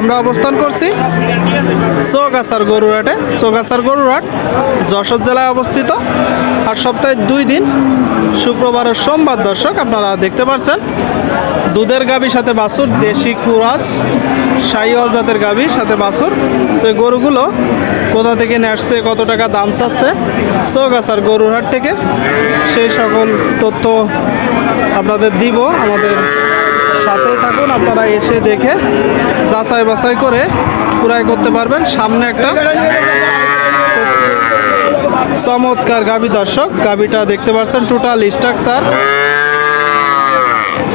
আমরা অবস্থান করছি চৌগাছার গরুরহাটে। চৌগাছার গরুরহাট যশোর জেলায় অবস্থিত। আর সপ্তাহে দুই দিন, শুক্রবার ও সোমবার দর্শক আপনারা দেখতে পাচ্ছেন দুধের গাভীর সাথে বাছুর, দেশি কুরাস, সাইওয়াল জাতের গাভীর সাথে বাছুর। তো এই গরুগুলো কোথা থেকে আসছে, কত টাকা দাম চাচ্ছে, চৌগাছার গরুরহাট থেকে সেই সকল তথ্য আপনাদের দিব আমাদের সাথে থাকুন, আপনারা এসে দেখে যাচাই বাছাই করে ক্রয় করতে পারবেন। সামনে একটা চমৎকার গাবি দর্শক, গাবিটা দেখতে পাচ্ছেন টোটাল স্ট্রাকচার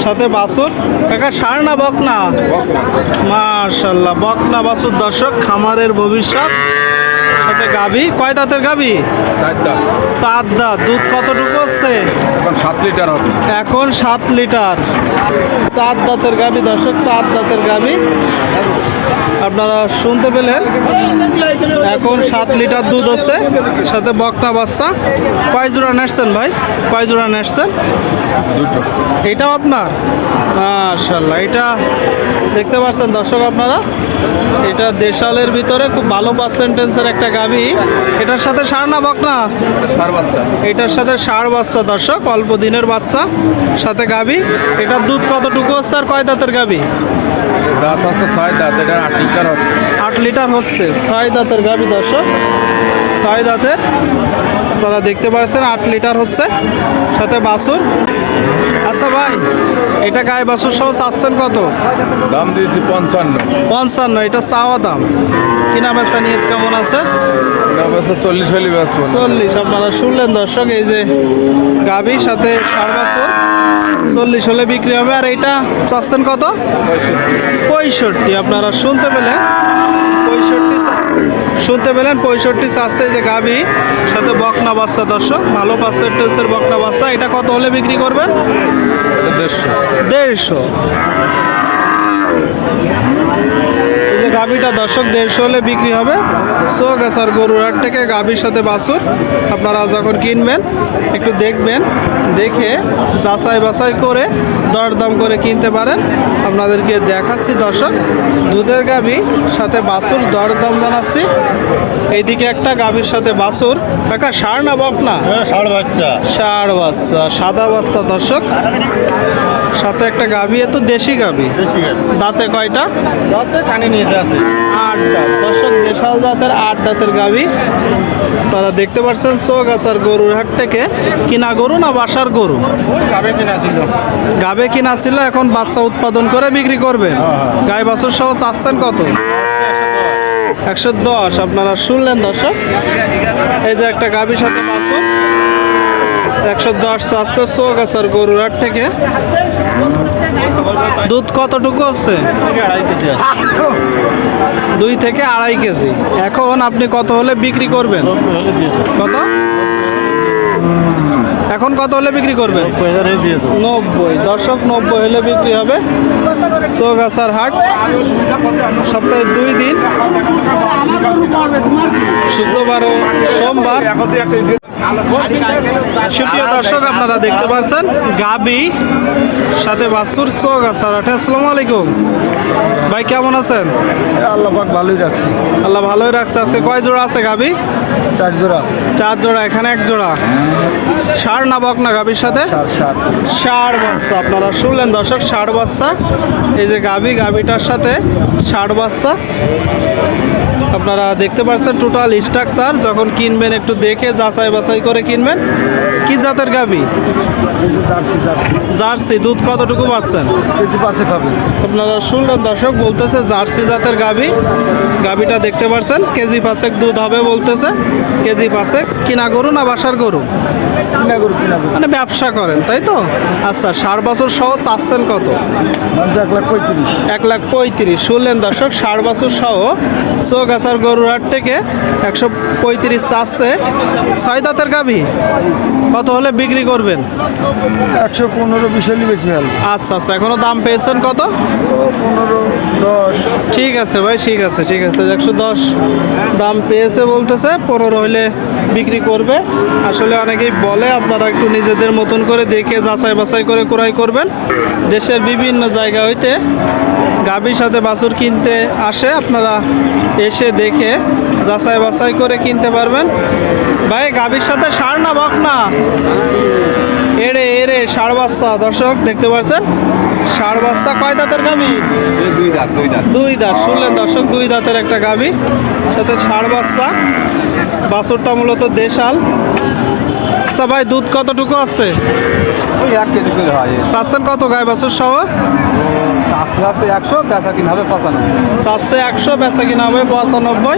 সাথে বাসুর কাকা, সার না বকনা মার্শাল্লাহ বকনা বাসুর দর্শক, খামারের ভবিষ্যৎ। সাথে গাবি। কয় দাঁতের গাবি? সাত দাঁত দুধ কতটুকু হচ্ছে? এখন সাত লিটার হচ্ছে। এখন সাত লিটার। চার দাঁতের গাবি দর্শক চার দাঁতের গাবি আপনারা শুনতে পেলেন এখন সাত লিটার দুধ হচ্ছে সাথে বকনা বাচ্চা। কয় জোড়া নেসছেন ভাই কয় জোড়া নেসছেন দুটো। এটাও আপনার? মাশাল্লাহ এটা দেখতে পাচ্ছেন দর্শক আপনারা? এটা দেশালের ভিতরে খুব ভালো পার্সেন্টেন্সের একটা গাভি। এটার সাথে সার না বকনা? সার বাচ্চা। এটার সাথে ষাঁড় বাচ্চা দর্শক অল্প দিনের বাচ্চা সাথে গাবি এটার দুধ কতটুকু হচ্ছে আর কয় দাঁতের গাবি দাঁত হচ্ছে ছয় দাঁত এটা আট লিটার হচ্ছে। আট লিটার হচ্ছে। ছয় দাঁতের গাবি দর্শক ছয় দাঁতের আপনারা দেখতে পাচ্ছেন আট লিটার হচ্ছে। সাথে বাছুর আচ্ছা ভাই এটা গায়ে বাছুর সহ চাচ্ছেন কত? দাম দিয়েছি পঞ্চান্ন। পঞ্চান্ন এটা চাওয়া দাম। কিনা বেচা নিয়ত কেমন আছে? চল্লিশ চল্লিশ আপনারা শুনলেন দর্শক এই যে গাভীর সাথে ষাট বছর চল্লিশ হলে বিক্রি হবে আর এইটা চাচ্ছেন কত? পঁয়ষট্টি। আপনারা শুনতে পেলেন? পঁয়ষট্টি শুনতে পেলেন? পঁয়ষট্টি চাচ্ছে যে গাভী সাথে বকনা বাচ্চা দর্শক। ভালো পার্সেন্টেজের বকনা বাচ্চা। এটা কত হলে বিক্রি করবেন? দেড়শো। দেড়শো। গাভীটা দর্শক দেড়শো হলে বিক্রি হবে। চৌগাছার গরুর হাট থেকে গাভীর সাথে বাছুর। আপনারা যখন কিনবেন একটু দেখবেন দেখে যাচাই বাছাই করে দরদাম করে কিনতে পারেন। আপনাদেরকে দেখাচ্ছি দর্শক দুধের গাভী সাথে বাছুর দরদাম জানাচ্ছি। এইদিকে একটা গাভীর সাথে বাছুর। কাকা সার না বক না? ষাট বাচ্চা। ষাড় বাচ্চা সাদা বাচ্চা দর্শক। সাথে একটা গাভী এত দেশি গাভী। দাঁতে কয়টা? দাঁতে কানে নিয়েছে আছে। আট দাঁত। দর্শক দেশাল জাতের আট দাঁতের গাভী। তারা দেখতে পাচ্ছেন চৌগাছার গরুর হাট থেকে কিনা গরু না বাসার গরু? গাবে কিনা ছিল। গাবে কিনা ছিল এখন বাচ্চা উৎপাদন করে বিক্রি করবেন। গাই বাছুর সহ চাচ্ছেন কত? একশো দশ। আপনারা শুনলেন দর্শক? এই যে একটা গাভীর সাথে বাছুর। একশো দশ চাচ্ছে চৌগাছার গরুর হাট থেকে। দুধ কতটুকু আছে? দুই থেকে আড়াই কেজি। এখন আপনি কত হলে বিক্রি করবেন? কত? এখন কত হলে বিক্রি দেবো নব্বই। দশক নব্বই হলে বিক্রি হবে চৌগাছার হাট। সপ্তাহে দুই দিন। শুক্রবার ও সোমবার। সুপ্রিয় দর্শক আপনারা দেখতে পাচ্ছেন গাবি সাথে বাসুর আসসালামু আলাইকুম। ভাই কেমন আছেন? আল্লাহ পাক ভালোই রাখছি। আল্লাহ ভালোই রাখছে। আজকে কয় জোড়া আছে গাবি? চার জোড়া। চার জোড়া এখানে এক জোড়া। ষাড় না বক না গাবির সাথে? ষাড় বাচ্চা আপনারা শুনলেন দর্শক ষাড় বাচ্চা। এই যে গাবি গাবিটার সাথে ষাড় বাচ্চা। আপনারা দেখতে পাচ্ছেন টোটাল স্ট্রাকচার যখন কিনবেন একটু দেখে যাচাই বাছাই করে কিনবেন। কি জাতের গাবি জার্সি দুধ কতটুকু পাচ্ছেন? আপনারা শুনলেন দর্শক বলতেছে জার্সি জাতের গাবি গাবিটা দেখতে পাচ্ছেন কেজি পাঁচেক দুধ হবে বলতেছে। কেজি পাঁচেক কিনা গরু না বাসার গরু? মানে ব্যবসা করেন তাই তো? আচ্ছা ষাট বছর সহ চাচ্ছেন কত? এক লাখ পঁয়ত্রিশ। এক লাখ পঁয়ত্রিশ। শুনলেন দর্শক ষাট বছর সহ চৌগাছার গরুর হাট থেকে একশো পঁয়ত্রিশ চাচ্ছে। ছয় দাঁতের গাভি। কত হলে বিক্রি করবেন? একশো পনেরো বিশ হলে বেশি হল আচ্ছা আচ্ছা এখনও দাম পেয়েছেন কত? পনেরো দশ। ঠিক আছে ভাই ঠিক আছে ঠিক আছে একশো দশ দাম পেয়েছে বলতেছে পনেরো হলে বিক্রি করবে। আসলে অনেকেই বলে আপনারা একটু নিজেদের মতন করে দেখে যাচাই বাছাই করে ক্রয় করবেন। দেশের বিভিন্ন জায়গা হইতে গাভীর সাথে বাছুর কিনতে আসে আপনারা এসে দেখে যাচাই বাছাই করে কিনতে পারবেন। ভাই গাভীর সাথে সার না বক না? এড়ে এড়ে ষাড় বাচ্চা দর্শক দেখতে পাচ্ছেন? ষাড় বাচ্চা কয় দাঁতের গাভী? দুই দাঁত দুই দাঁত। দুই দাঁত শুনলেন দর্শক দুই দাঁতের একটা গাভী। সাথে ষাড় বাচ্চা বাছুরটা মূলত দেশাল। আচ্ছা ভাই দুধ কতটুকু আছে? ওই এক কেজি করে হয়। চাচ্ছেন কত গায়ে বাছুর সহ? আছে একশো বেচা কিনা হবে পঁচানব্বই। সাতশো একশো বেচা কিনা হবে পঁচানব্বই।